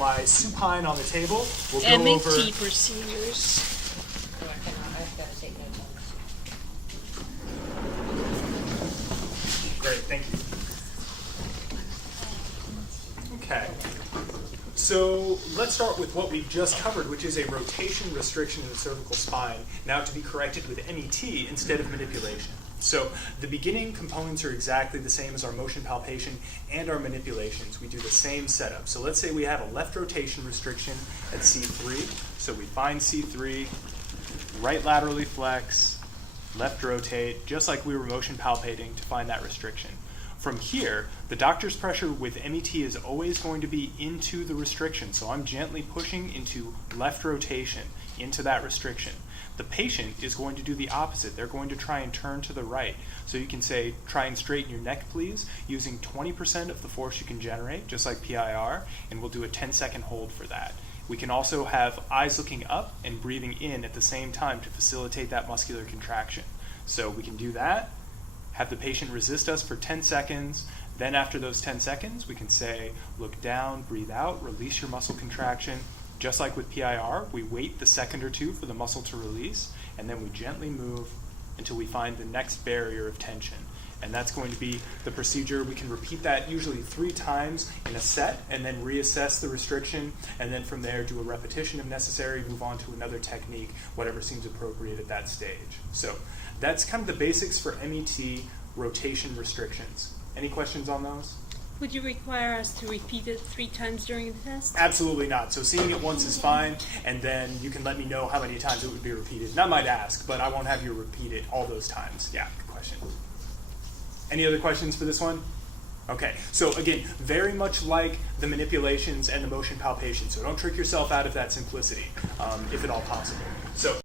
lie supine on the table. We'll go MAT over... procedures. I've got to take notes on this. Great, thank you. Okay. So let's start with what we've just covered, which is a rotation restriction in the cervical spine, now to be corrected with MET instead of manipulation. So the beginning components are exactly the same as our motion palpation and our manipulations. We do the same setup. So let's say we have a left rotation restriction at C3. So we find C3, right laterally flex, left rotate, just like we were motion palpating to find that restriction. From here, the doctor's pressure with MET is always going to be into the restriction. So I'm gently pushing into left rotation, into that restriction. The patient is going to do the opposite. They're going to try and turn to the right. So you can say, try and straighten your neck, please, using 20% of the force you can generate, just like PIR, and we'll do a 10-second hold for that. We can also have eyes looking up and breathing in at the same time to facilitate that muscular contraction. So we can do that, have the patient resist us for 10 seconds. Then after those 10 seconds, we can say, look down, breathe out, release your muscle contraction. Just like with PIR, we wait the second or two for the muscle to release, and then we gently move until we find the next barrier of tension. And that's going to be the procedure. We can repeat that usually 3 times in a set, and then reassess the restriction, and then from there do a repetition if necessary, move on to another technique, whatever seems appropriate at that stage. So that's kind of the basics for MET rotation restrictions. Any questions on those? Would you require us to repeat it 3 times during the test? Absolutely not. So seeing it once is fine, and then you can let me know how many times it would be repeated. And I might ask, but I won't have you repeat it all those times. Yeah, good question. Any other questions for this one? Okay, so again, very much like the manipulations and the motion palpation. So don't trick yourself out of that simplicity, if at all possible. So